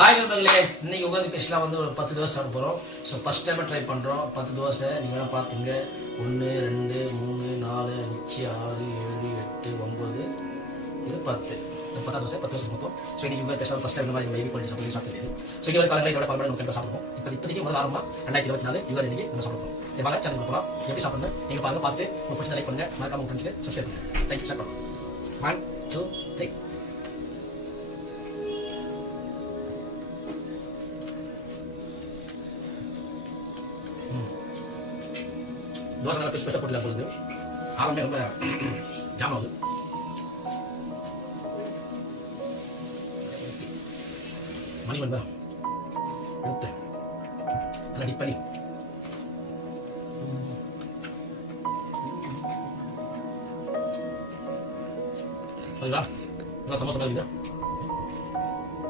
Hi நண்பர்களே, இன்னைக்கு உட்காந்து பேசலாம் வந்து ஒரு 10 தோசை சாப்பிட போகிறோம். ஸோ ஃபஸ்ட் டைம் ட்ரை பண்ணுறோம். 10 தோசை நீங்களாம் பார்த்துங்க. 1 2 3 4 5 6 7 8 9 இது 10. இந்த 10 தோசை 10 தோசை மொத்தம். ஸோ இன்னைக்கு உட்காந்து பேசலாம் ஃபஸ்ட் டைம் இந்த மாதிரி வெயிட் பண்ணி சாப்பிட்டு சாப்பிட்டு. ஸோ இங்கே ஒரு காலங்களில் இதோட பல மணி மக்கள் சாப்பிடுவோம். இப்போதைக்கு முதல் ஆரம்பமாக 2024 யுகாதி இன்னைக்கு நம்ம சாப்பிடுவோம். சரி வாங்க சேனல் போகலாம். எப்படி சாப்பிடணும் நீங்கள் பாருங்க, பார்த்துட்டு உங்களுக்கு பிடிச்ச லைக் பண்ணுங்கள், மறக்காம உங்கள் ஃப்ரெண்ட்ஸ்க்கு சப்ஸ்கிரைப் பண்ணுங்கள். தேங்க்யூ. ஸ்டார்ட் பண்ணுவோம். 1 2 3. தோசை நல்லா பெருசு பெருசாக போட்டுக்கலாம் போகுது. ஆரம்பமே ரொம்ப ஜாம் ஆகுது. மணி வந்தா எடுத்து நல்லா டிப் பண்ணி சரிங்களா? நல்லா சமோசா இருக்குதா?